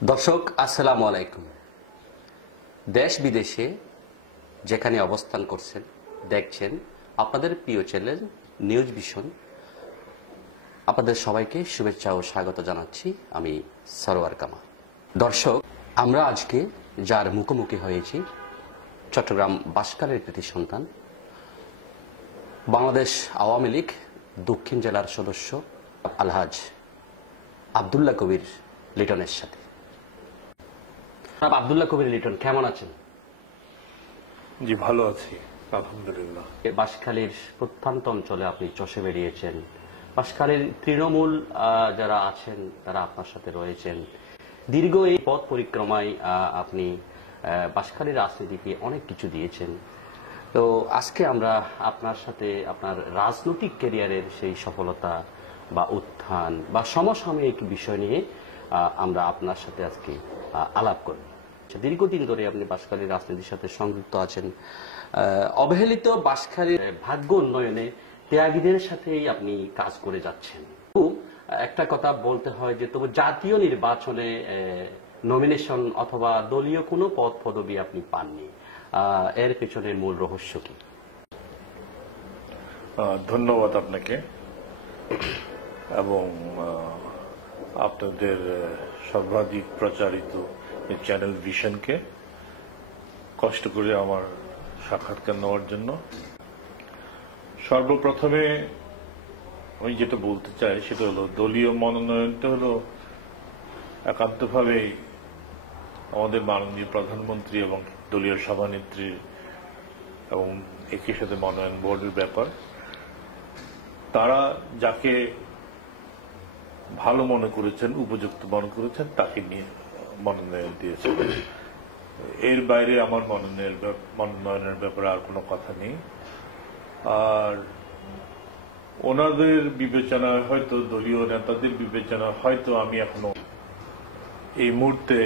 দর্শক আসসালামু আলাইকুম। দেশ বিদেশে যেখানে অবস্থান করছেন দেখছেন আপনাদের প্রিয় চ্যানেল নিউজ ভিশন, আপনাদের সবাইকে শুভেচ্ছা ও স্বাগত জানাচ্ছি। আমি সরোয়ার কামাল। দর্শক, আমরা আজকে যার মুখোমুখি হয়েছি চট্টগ্রাম বাঁশখালীর কৃতি সন্তান, বাংলাদেশ আওয়ামী লীগ দক্ষিণ জেলার সদস্য আলহাজ আব্দুল্লাহ কবির লিটনের সাথে। আব্দুল্লাহ কবির লিটন, কেমন আছেন? জি, ভালো আছি আলহামদুলিল্লাহ। বাঁশখালীর প্রত্যন্ত অঞ্চলে আপনি চষে বেরিয়েছেন, বাঁশখালীর তৃণমূল যারা আছেন তারা আপনার সাথে রয়েছেন। দীর্ঘ এই পথ পরিক্রমায় আপনি বাঁশখালীর রাজনীতিকে অনেক কিছু দিয়েছেন। তো আজকে আমরা আপনার সাথে আপনার রাজনৈতিক ক্যারিয়ারের সেই সফলতা বা উত্থান বা সমসাময়িক বিষয় নিয়ে আমরা আপনার সাথে আজকে আলাপ করব। দীর্ঘদিন ধরে আপনি বাঁশখালীর রাজনীতির সাথে সংযুক্ত আছেন। অবহেলিত বাঁশখালীর ভাগ্য উন্নয়নে ত্যাগীদের সাথেই আপনি কাজ করে যাচ্ছেন। একটা কথা বলতে হয় যে তবু জাতীয় নির্বাচনে নমিনেশন অথবা দলীয় কোনো পদ পদবি আপনি পাননি, এর পেছনের মূল রহস্য কি? ধন্যবাদ আপনাকে এবং আপনাদের সর্বাধিক প্রচারিত চ্যানেল ভিশনকে কষ্ট করে আমার সাক্ষাৎকার নেওয়ার জন্য। সর্বপ্রথমে আমি যেটা বলতে চাই সেটা হলো দলীয় মনোনয়নটা হলো একান্তভাবে আমাদের মাননীয় প্রধানমন্ত্রী এবং দলীয় সভানেত্রী এবং একই সাথে মনোনয়ন বোর্ডের ব্যাপার। তারা যাকে ভালো মনে করেছেন, উপযুক্ত মনে করেছেন, তাকে নিয়ে মনোনয়ন দিয়েছেন। এর বাইরে আমার মনোনয়নের ব্যাপারে আর কোনো কথা নেই। আর ওনাদের বিবেচনায় হয়তো, দলীয় নেতাদের বিবেচনায় হয়তো আমি এখনো এই মুহূর্তে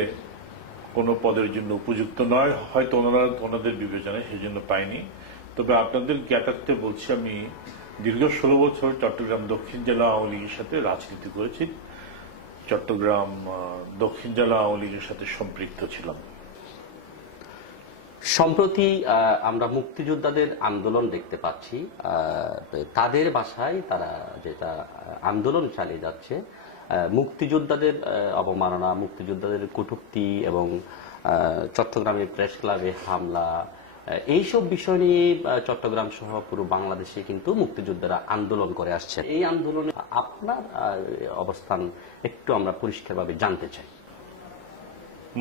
কোনো পদের জন্য উপযুক্ত নয়, হয়তো ওনাদের বিবেচনায় সেই জন্য পাইনি। তবে আপনাদের জ্ঞাতার্থে বলছি, আমি দীর্ঘ 16 বছর চট্টগ্রাম দক্ষিণ জেলা আওয়ামী লীগের সাথে রাজনীতি করেছি, চট্টগ্রাম দক্ষিণ জেলা আওয়ামী লীগের সাথে সম্পৃক্ত ছিলাম। সম্প্রতি আমরা মুক্তিযোদ্ধাদের আন্দোলন দেখতে পাচ্ছি। তাদের ভাষায় তারা যেটা আন্দোলন চালিয়ে যাচ্ছে, মুক্তিযোদ্ধাদের অবমাননা, মুক্তিযোদ্ধাদের কটূক্তি এবং চট্টগ্রামের প্রেস ক্লাবে হামলা, এইসব বিষয় নিয়ে চট্টগ্রাম সহ পুরো বাংলাদেশে কিন্তু মুক্তিযোদ্ধারা আন্দোলন করে আসছে। এই আন্দোলনে আপনার অবস্থান একটু আমরা পরিষ্কারভাবে জানতে চাই।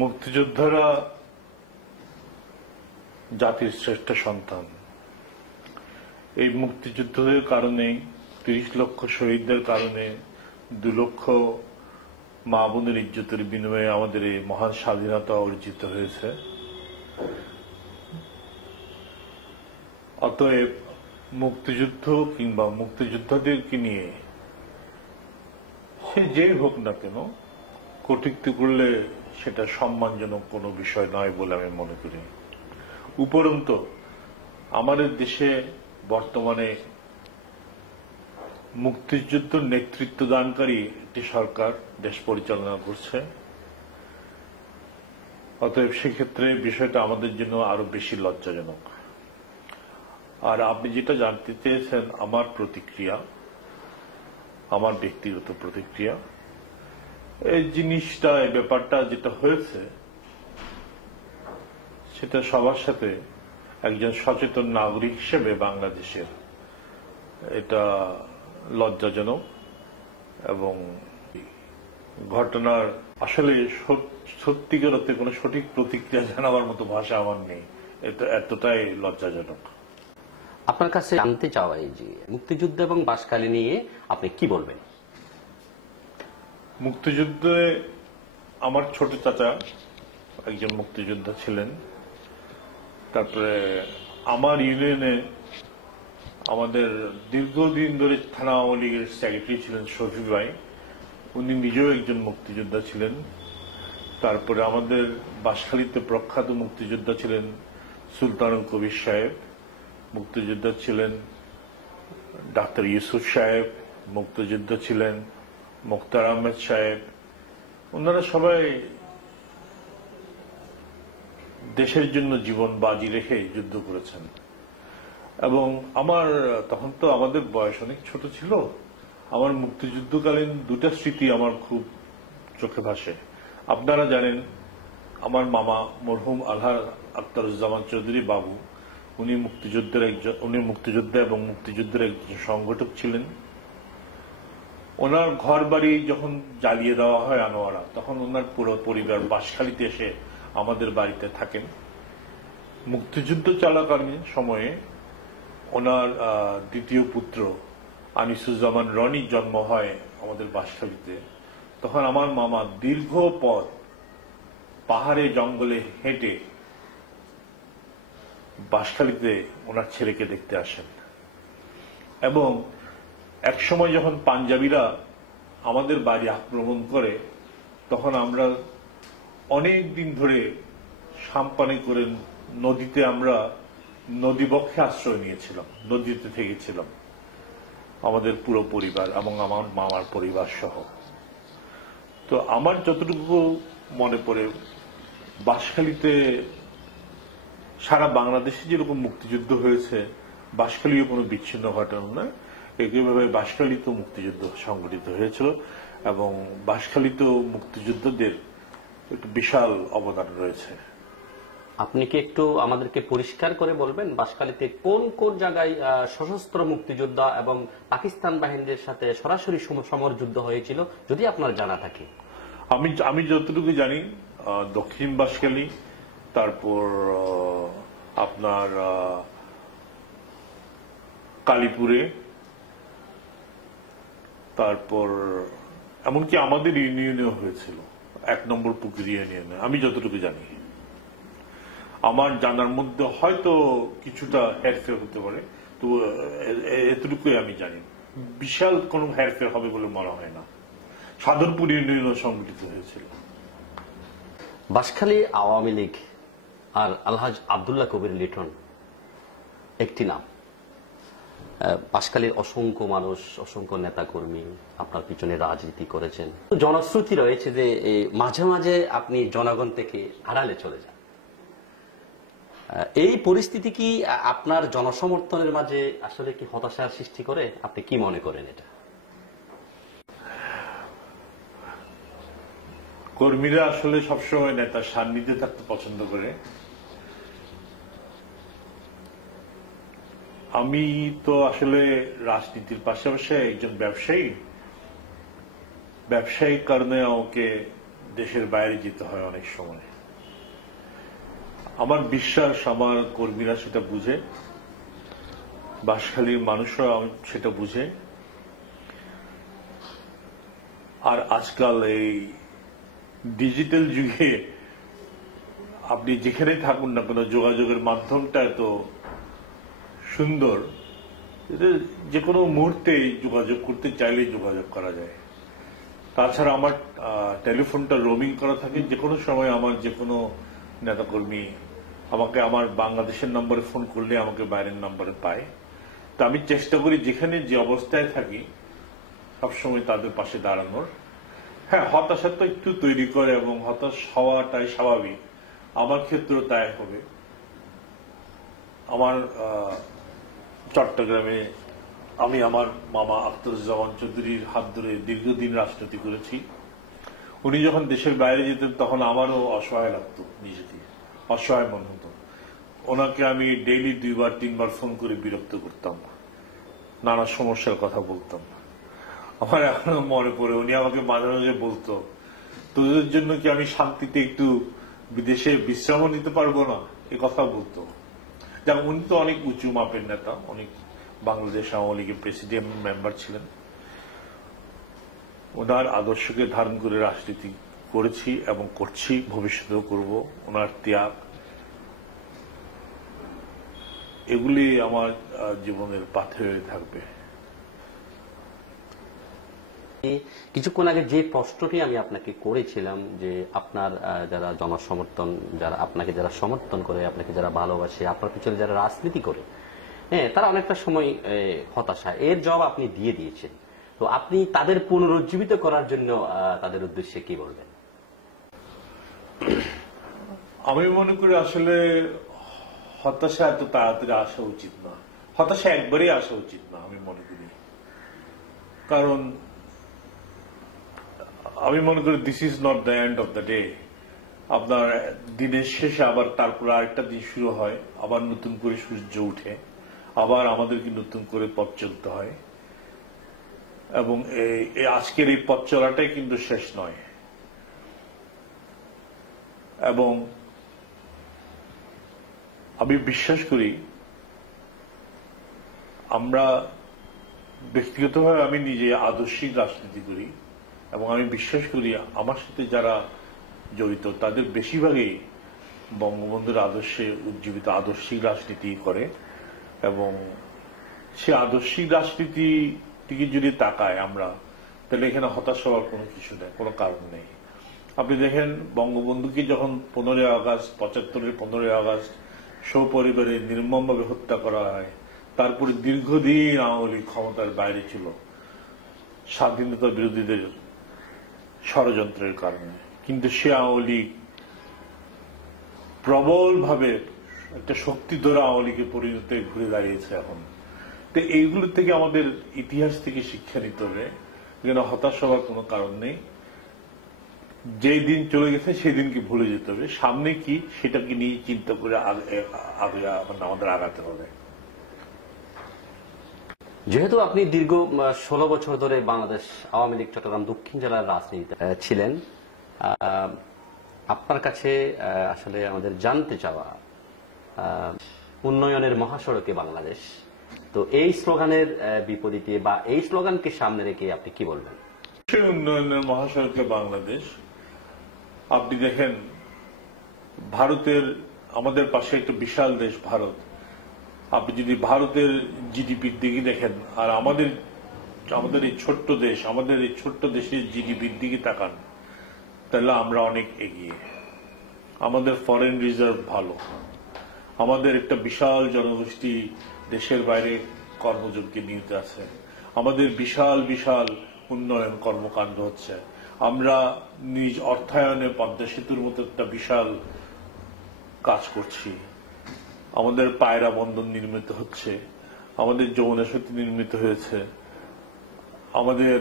মুক্তিযোদ্ধারা জাতির শ্রেষ্ঠ সন্তান। এই মুক্তিযুদ্ধের কারণে 30 লক্ষ শহীদদের কারণে 2 লক্ষ মা বোনের ইজ্জতের বিনিময়ে আমাদের এই মহান স্বাধীনতা অর্জিত হয়েছে। অতএব মুক্তিযুদ্ধ কিংবা মুক্তিযোদ্ধাদেরকে নিয়ে সে যেই হোক না কেন, কটূক্তি করলে সেটা সম্মানজনক কোনো বিষয় নয় বলে আমি মনে করি। উপরন্তু আমাদের দেশে বর্তমানে মুক্তিযুদ্ধ নেতৃত্ব দানকারী একটি সরকার দেশ পরিচালনা করছে। অতএব সেক্ষেত্রে বিষয়টা আমাদের জন্য আরো বেশি লজ্জাজনক। আর আপনি যেটা জানতে চেয়েছেন আমার প্রতিক্রিয়া, আমার ব্যক্তিগত প্রতিক্রিয়া, এই জিনিসটা, এই ব্যাপারটা যেটা হয়েছে সেটা সবার সাথে একজন সচেতন নাগরিক হিসেবে বাংলাদেশের এটা লজ্জাজনক এবং ঘটনার আসলে সত্যিকার অর্থে কোনো সঠিক প্রতিক্রিয়া জানাবার মতো ভাষা আমার নেই। এটা এতটাই লজ্জাজনক। আপনার কাছে জানতে চাওয়া এই যে মুক্তিযুদ্ধ এবং বাঁশখালী নিয়ে আপনি কি বলবেন? মুক্তিযুদ্ধে আমার ছোট চাচা একজন মুক্তিযোদ্ধা ছিলেন। তারপরে আমার ইউনিয়নে আমাদের দীর্ঘদিন ধরে থানা আওয়ামী লীগের সেক্রেটারি ছিলেন শফি ভাই, উনি নিজেও একজন মুক্তিযোদ্ধা ছিলেন। তারপরে আমাদের বাঁশখালীতে প্রখ্যাত মুক্তিযোদ্ধা ছিলেন সুলতানুল কবির সাহেব, মুক্তিযোদ্ধা ছিলেন ডাক্তার ইউসুফ সাহেব, মুক্তিযোদ্ধা ছিলেন মুখতার আহমেদ সাহেব। ওনারা সবাই দেশের জন্য জীবন বাজি রেখে যুদ্ধ করেছেন। এবং আমার তখন তো আমাদের বয়স অনেক ছোট ছিল। আমার মুক্তিযুদ্ধকালীন দুটা স্মৃতি আমার খুব চোখে ভাসে। আপনারা জানেন আমার মামা মরহুম আলহাজ আখতারুজ্জামান চৌধুরী বাবু, উনি মুক্তিযোদ্ধা এবং মুক্তিযুদ্ধের একজন সংগঠক ছিলেন। ওনার ঘর বাড়ি যখন জ্বালিয়ে দেওয়া হয় আনোয়ারা, তখন ওনার পুরো পরিবার বাঁশখালীতে এসে আমাদের বাড়িতে থাকেন। মুক্তিযুদ্ধ চলাকালীন সময়ে ওনার দ্বিতীয় পুত্র আনিসুজ্জামান রনির জন্ম হয় আমাদের বাঁশখালীতে। তখন আমার মামা দীর্ঘ পথ পাহাড়ে জঙ্গলে হেঁটে বাঁশখালীতে ওনার ছেলেকে দেখতে আসেন। এবং একসময় যখন পাঞ্জাবিরা আমাদের বাড়ি আক্রমণ করে, তখন আমরা অনেক দিন ধরে সাম্পানি করে নদীতে আমরা নদীবক্ষে আশ্রয় নিয়েছিলাম, নদীতে থেকেছিলাম আমাদের পুরো পরিবার এবং আমার মামার পরিবার সহ। তো আমার যতটুকু মনে পড়ে, বাঁশখালীতে সারা বাংলাদেশে যেরকম মুক্তিযুদ্ধ হয়েছে, বাঁশখালীও কোনো বিচ্ছিন্ন ঘটনা নয়। একইভাবে বাঁশখালীতেও মুক্তিযুদ্ধ সংগঠিত হয়েছিল এবং বাঁশখালীতেও মুক্তিযুদ্ধদের একটু বিশাল অবদান রয়েছে। আপনি কি একটু আমাদেরকে পরিষ্কার করে বলবেন বাঁশখালীতে কোন কোন জায়গায় সশস্ত্র মুক্তিযোদ্ধা এবং পাকিস্তান বাহিনীর সাথে সরাসরি সমর যুদ্ধ হয়েছিল, যদি আপনার জানা থাকে? আমি যতটুকু জানি, দক্ষিণ বাঁশখালী, তারপর আপনার কালীপুরে, তারপর এমনকি আমাদের ইউনিয়নেও হয়েছিল, 1 নম্বর পুকুর ইউনিয়নে, আমি যতটুকু জানি। আমার জানার মধ্যে হয়তো কিছুটা হেরফের হতে পারে, তো এতটুকুই আমি জানি। বিশাল কোন হেরফের হবে বলে মনে হয় না। সাদরপুর ইউনিয়নও সংগঠিত হয়েছিল। বাঁশখালী আওয়ামী লীগ আর আলহাজ আব্দুল্লাহ কবির লিটন একটি নাম। বাঁশখালীর অসংখ্য মানুষ, অসংখ্য নেতাকর্মী আপনার পিছনে রাজনীতি করেছেন। জনশ্রুতি রয়েছে যে মাঝে মাঝে আপনি জনগণ থেকে আড়ালে চলে যান। এই পরিস্থিতি কি আপনার জনসমর্থনের মাঝে আসলে কি হতাশার সৃষ্টি করে? আপনি কি মনে করেন এটা? কর্মীরা আসলে সবসময় নেতার সান্নিধ্যে থাকতে পছন্দ করে। আমি তো আসলে রাজনীতির পাশাপাশি একজন ব্যবসায়িক কারণে আমাকে দেশের বাইরে যেতে হয় অনেক সময়। আমার বিশ্বাস আমার কর্মীরা সেটা বুঝে, বাঁশখালীর মানুষরা সেটা বুঝে। আর আজকাল এই ডিজিটাল যুগে আপনি যেখানে থাকুন না কেন, যোগাযোগের মাধ্যমটা এত সুন্দর, যে কোনো মুহূর্তে যোগাযোগ করতে চাইলে যোগাযোগ করা যায়। তাছাড়া আমার টেলিফোনটা রোমিং করা থাকে, যে কোনো সময় আমার যে কোনো নেতাকর্মী আমাকে আমার বাংলাদেশের নম্বরে ফোন করলে আমাকে বাইরের নম্বরে পায়। তো আমি চেষ্টা করি যেখানে যে অবস্থায় থাকি সবসময় তাদের পাশে দাঁড়ানোর। হ্যাঁ, হতাশা তো একটু তৈরি করে এবং হতাশ হওয়াটাই স্বাভাবিক। আমার ক্ষেত্রেও তাই হবে। আমার চট্টগ্রামে আমি আমার মামা আখতারুজ্জামান চৌধুরীর হাত ধরে দীর্ঘদিন রাজনীতি করেছি। উনি যখন দেশের বাইরে যেতেন তখন আমারও অসহায় লাগতো, নিজেকে অসহায় মনে হতো। ওনাকে আমি ডেইলি 2-3 ফোন করে বিরক্ত করতাম, নানা সমস্যার কথা বলতাম। আমার এখনো মনে পড়ে, উনি আমাকে মাঝে মাঝে বলতো, তোদের জন্য কি আমি শান্তিতে একটু বিদেশে বিশ্রামও নিতে পারবো না, এ কথা বলতো। যেমন উনি তো অনেক উঁচু মাপের নেতা, অনেক বাংলাদেশ আওয়ামী লীগের প্রেসিডেন্ট মেম্বার ছিলেন। ওনার আদর্শকে ধারণ করে রাজনীতি করেছি এবং করছি, ভবিষ্যতেও করব। ওনার ত্যাগ, এগুলি আমার জীবনের পাথে হয়ে থাকবে। কিছুক্ষণ আগে যে প্রশ্নটি আমি আপনাকে করেছিলাম যে আপনার যারা জনসমর্থন, যারা আপনাকে যারা সমর্থন করে, আপনাকে যারা ভালোবাসে, আপনার পিছনে যারা রাজনীতি করে, হ্যাঁ, তারা অনেকটা সময় হতাশা, এর জবাব আপনি দিয়ে দিয়েছেন। তো আপনি তাদের পুনরুজ্জীবিত করার জন্য তাদের উদ্দেশ্যে কি বলবেন? আমি মনে করি আসলে হতাশা এত তাড়াতাড়ি আসা উচিত না, হতাশা একবারই আসা উচিত না আমি মনে করি। কারণ আমি মনে করি this is not the end of the day. আপনার দিনের শেষে আবার তারপরে আরেকটা দিন শুরু হয়, আবার নতুন করে সূর্য উঠে, আবার আমাদেরকে নতুন করে পথ চলতে হয়। এবং আজকের এই পথ চলাটাই কিন্তু শেষ নয়। এবং আমি বিশ্বাস করি, আমরা ব্যক্তিগতভাবে আমি নিজে আদর্শিক রাজনীতি করি এবং আমি বিশ্বাস করি আমার সাথে যারা জড়িত তাদের বেশিরভাগই বঙ্গবন্ধুর আদর্শে উজ্জীবিত আদর্শিক রাজনীতি করে। এবং সে আদর্শিক রাজনীতিটিকে যদি তাকায় আমরা, তাহলে এখানে হতাশ হওয়ার কোনো কিছু নেই, কোনো কারণ নেই। আপনি দেখেন বঙ্গবন্ধুকে যখন 15ই আগস্ট 75-এর 15ই আগস্ট সপরিবারে নির্মমভাবে হত্যা করা হয়, তারপরে দীর্ঘদিন আওয়ামী লীগ ক্ষমতার বাইরে ছিল স্বাধীনতা বিরোধীদের ষড়যন্ত্রের কারণে। কিন্তু সে আওয়ামী লীগ প্রবলভাবে একটা শক্তিধর আওয়ামী লীগে পরিণত ঘুরে দাঁড়িয়েছে এখন। তো এইগুলো থেকে আমাদের ইতিহাস থেকে শিক্ষা নিতে হবে, এখানে হতাশ হওয়ার কোনো কারণ নেই। যেই দিন চলে গেছে সেই দিনকে ভুলে যেতে হবে, সামনে কি সেটাকে নিয়ে চিন্তা করে আমাদের আগাতে হবে। যেহেতু আপনি দীর্ঘ 16 বছর ধরে বাংলাদেশ আওয়ামী লীগ চট্টগ্রাম দক্ষিণ জেলার রাজনীতিতে ছিলেন, আপনার কাছে আসলে আমাদের জানতে চাওয়া, উন্নয়নের মহাসড়কে বাংলাদেশ, তো এই স্লোগানের বিপরীতে বা এই স্লোগানকে সামনে রেখে আপনি কি বলবেন? উন্নয়নের মহাসড়কে বাংলাদেশ, আপনি দেখেন ভারতের, আমাদের পাশে একটা বিশাল দেশ ভারত। আপনি যদি ভারতের জিডিপির দিকে দেখেন আর আমাদের এই ছোট্ট দেশ, আমাদের এই ছোট্ট দেশের জিডিপির দিকে তাকান, তাহলে আমরা অনেক এগিয়ে। আমাদের ফরেন রিজার্ভ ভালো, আমাদের একটা বিশাল জনগোষ্ঠী দেশের বাইরে কর্মযোগ্যে নিয়োজিত আছে, আমাদের বিশাল বিশাল উন্নয়ন কর্মকাণ্ড হচ্ছে, আমরা নিজ অর্থায়নে পদ্মা সেতুর মতো একটা বিশাল কাজ করছি, আমাদের পায়রা বন্দর নির্মিত হচ্ছে, আমাদের যমুনা সেতু নির্মিত হয়েছে, আমাদের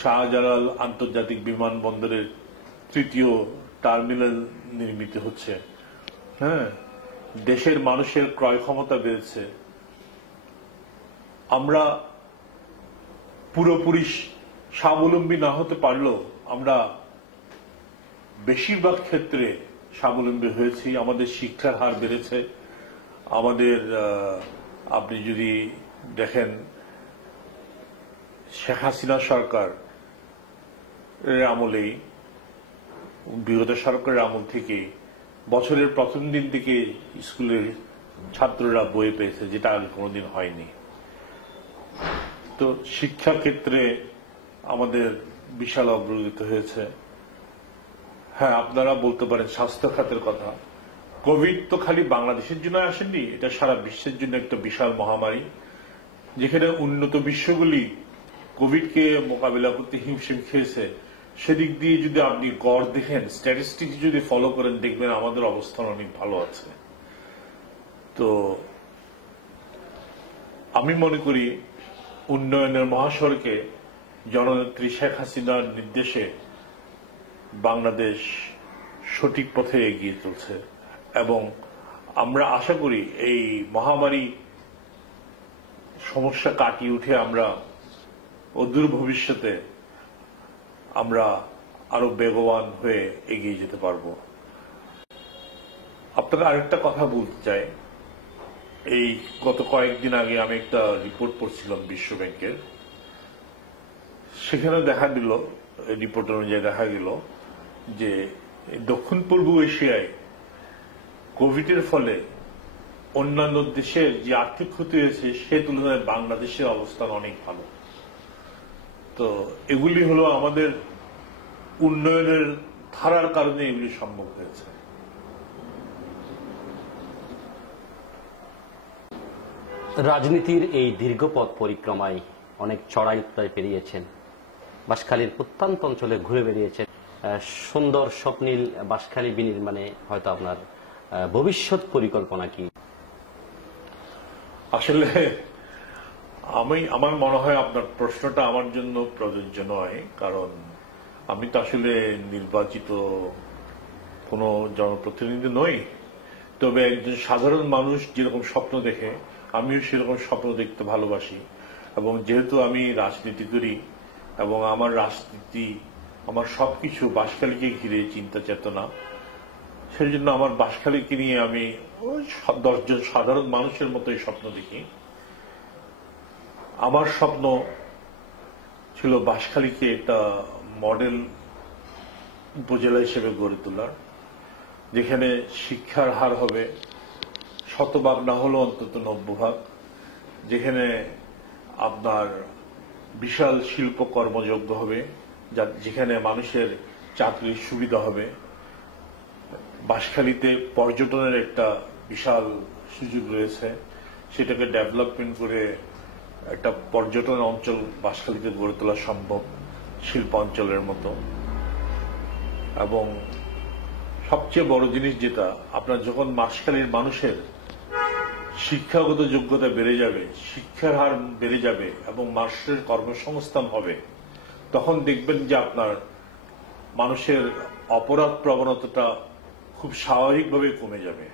শাহজালাল আন্তর্জাতিক বিমানবন্দরের 3য় টার্মিনাল নির্মিত হচ্ছে। হ্যাঁ, দেশের মানুষের ক্রয় ক্ষমতা বেড়েছে। আমরা পুরোপুরি স্বাবলম্বী না হতে পারলেও আমরা বেশিরভাগ ক্ষেত্রে স্বাবলম্বী হয়েছি। আমাদের শিক্ষার হার বেড়েছে। আমাদের আপনি যদি দেখেন শেখ হাসিনা সরকার আমলেই, বিগত সরকারের আমল থেকে বছরের প্রথম দিন থেকে স্কুলের ছাত্ররা বই পেয়েছে, যেটা আগে কোনোদিন হয়নি। তো শিক্ষা ক্ষেত্রে আমাদের বিশাল অগ্রগতি হয়েছে। হ্যাঁ, আপনারা বলতে পারেন স্বাস্থ্য খাতের কথা। কোভিড তো খালি বাংলাদেশের জন্য আসেনি, এটা সারা বিশ্বের জন্য একটা বিশাল মহামারী, যেখানে উন্নত বিশ্বগুলি কোভিডকে মোকাবিলা করতে হিমশিম খেয়েছে। সেদিক দিয়ে যদি আপনি গড় দেখেন, স্ট্যাটিস্টিক্স যদি ফলো করেন, দেখবেন আমাদের অবস্থান অনেক ভালো আছে। তো আমি মনে করি উন্নয়নের মহাসড়কে জননেত্রী শেখ হাসিনার নির্দেশে বাংলাদেশ সঠিক পথে এগিয়ে চলছে এবং আমরা আশা করি এই মহামারী সমস্যা কাটিয়ে উঠে আমরা অদূর ভবিষ্যতে আমরা আরো বেগবান হয়ে এগিয়ে যেতে পারব। আপনাকে আরেকটা কথা বলতে চাই। এই গত কয়েকদিন আগে আমি একটা রিপোর্ট পড়ছিলাম বিশ্ব ব্যাংকের, সেখানে দেখা দিল, রিপোর্ট অনুযায়ী দেখা গেল যে দক্ষিণ পূর্ব এশিয়ায় কোভিডের ফলে অন্যান্য দেশের যে আর্থিক ক্ষতি হয়েছে সে তুলনায় বাংলাদেশের অবস্থান অনেক ভালো। তো এগুলি হলো আমাদের উন্নয়নের ধারার কারণে এগুলি সম্ভব হয়েছে। রাজনীতির এই দীর্ঘ পথ পরিক্রমায় অনেক চড়াই উত্তরায় পেরিয়েছেন, বাঁশখালীর প্রত্যন্ত অঞ্চলে ঘুরে বেরিয়েছেন, সুন্দর স্বপ্নিল বাঁশখালী বিনির্মাণে হয়তো আপনার ভবিষ্যৎ পরিকল্পনা কি? আসলে আমার মনে হয় আপনার প্রশ্নটা আমার জন্য প্রযোজ্য নয়, কারণ আমি তো আসলে নির্বাচিত কোনো জনপ্রতিনিধি নই। তবে একজন সাধারণ মানুষ যেরকম স্বপ্ন দেখে আমিও সেরকম স্বপ্ন দেখতে ভালোবাসি, এবং যেহেতু আমি রাজনীতি করি এবং আমার রাজনীতি আমার সবকিছু বাঁশখালীকে ঘিরে চিন্তা চেতনা, সেই জন্য আমার বাঁশখালীকে নিয়ে আমি 10 জন সাধারণ মানুষের মতোই স্বপ্ন দেখি। আমার স্বপ্ন ছিল বাঁশখালীকে একটা মডেল উপজেলা হিসেবে গড়ে তোলার, যেখানে শিক্ষার হার হবে 100% না হলেও অন্তত 90%, যেখানে আপনার বিশাল শিল্প কর্মযোগ্য হবে, যেখানে মানুষের চাকরির সুবিধা হবে। বাঁশখালীতে পর্যটনের একটা বিশাল সুযোগ রয়েছে, সেটাকে ডেভেলপমেন্ট করে একটা পর্যটন অঞ্চল বাঁশখালীতে গড়ে তোলা সম্ভব, শিল্প অঞ্চলের মতো। এবং সবচেয়ে বড় জিনিস যেটা, আপনার যখন বাঁশখালীর মানুষের শিক্ষাগত যোগ্যতা বেড়ে যাবে, শিক্ষার হার বেড়ে যাবে এবং মানুষের কর্মসংস্থান হবে, তখন দেখবেন যে আপনার মানুষের অপরাধ প্রবণতাটা খুব স্বাভাবিকভাবে কমে যাবে।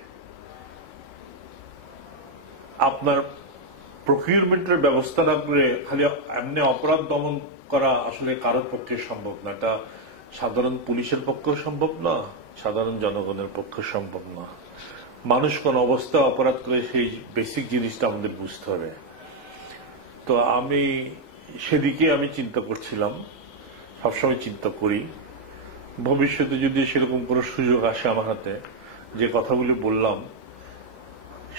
আপনার প্রকিউরমেন্টের ব্যবস্থা না করে খালি এমনি অপরাধ দমন করা আসলে কারোর পক্ষে সম্ভব না। এটা সাধারণ পুলিশের পক্ষেও সম্ভব না, সাধারণ জনগণের পক্ষে সম্ভব না। মানুষ কোন অবস্থায় অপরাধ করে সেই বেসিক জিনিসটা আমাদের বুঝতে হবে। তো আমি সেদিকে আমি চিন্তা করছিলাম, সবসময় চিন্তা করি। ভবিষ্যতে যদি সেরকম কোনো সুযোগ আসে আমার হাতে, যে কথাগুলি বললাম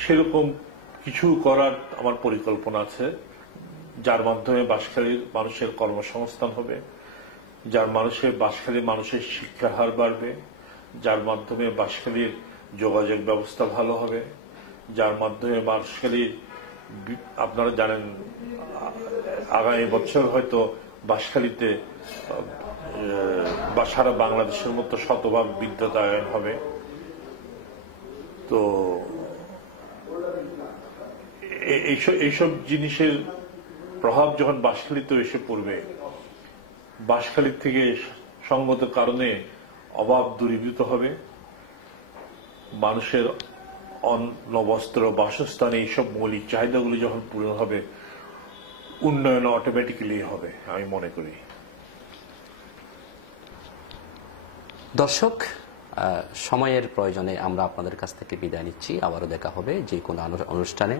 সেরকম কিছু করার আমার পরিকল্পনা আছে, যার মাধ্যমে বাঁশখালীর মানুষের কর্মসংস্থান হবে, যার বাঁশখালীর মানুষের শিক্ষার হার বাড়বে, যার মাধ্যমে বাঁশখালীর যোগাযোগ ব্যবস্থা ভালো হবে, যার মাধ্যমে বাঁশখালীর, আপনারা জানেন আগামী বছর হয়তো বাঁশখালীতে বা সারা বাংলাদেশের মতো 100% বিদ্যুতায়ন হবে। তো এইসব জিনিসের প্রভাব যখন বাঁশখালীতে এসে পড়বে, বাঁশখালী থেকে সঙ্গত কারণে অভাব দূরীভূত হবে, মানুষের অন্ন বস্ত্র বাসস্থান এইসব মৌলিক চাহিদাগুলি যখন পূরণ হবে, উন্নয়ন অটোমেটিক্যালি হবে আমি মনে করি। দর্শক, সময়ের প্রয়োজনে আমরা আপনাদের কাছ থেকে বিদায় নিচ্ছি। আবারও দেখা হবে যে কোনো অনুষ্ঠানে,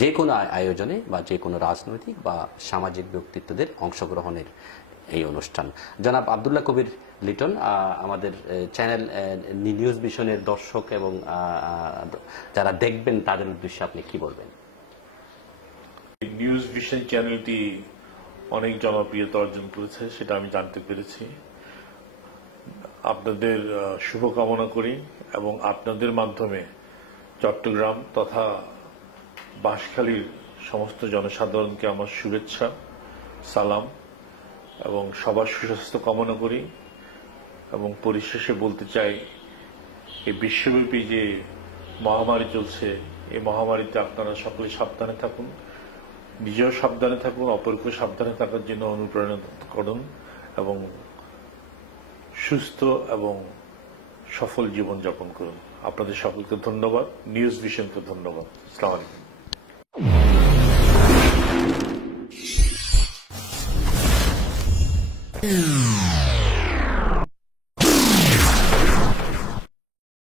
যে কোনো আয়োজনে বা যে কোনো রাজনৈতিক বা সামাজিক ব্যক্তিত্বদের অংশগ্রহণের এই অনুষ্ঠান। জনাব আব্দুল্লাহ কবির লিটন, আমাদের চ্যানেল নিউজ ভিশনের দর্শক এবং যারা দেখবেন তাদের উদ্দেশ্যে আপনি কি বলবেন? নিউজ ভিশন চ্যানেলটি অনেক জনপ্রিয়তা অর্জন করেছে, সেটা আমি জানতে পেরেছি। আপনাদের শুভকামনা করি এবং আপনাদের মাধ্যমে চট্টগ্রাম তথা বাঁশখালীর সমস্ত জনসাধারণকে আমার শুভেচ্ছা, সালাম এবং সবার সুস্বাস্থ্য কামনা করি। এবং পরিশেষে বলতে চাই, এই বিশ্বব্যাপী যে মহামারী চলছে, এই মহামারীতে আপনারা সকলে সাবধানে থাকুন, নিজেও সাবধানে থাকুন, অপরকে সাবধানে থাকার জন্য অনুপ্রেরণা করুন এবং সুস্থ এবং সফল জীবনযাপন করুন। আপনাদের সকলকে ধন্যবাদ, নিউজ ভিশনকে ধন্যবাদ। আসসালামু আলাইকুম।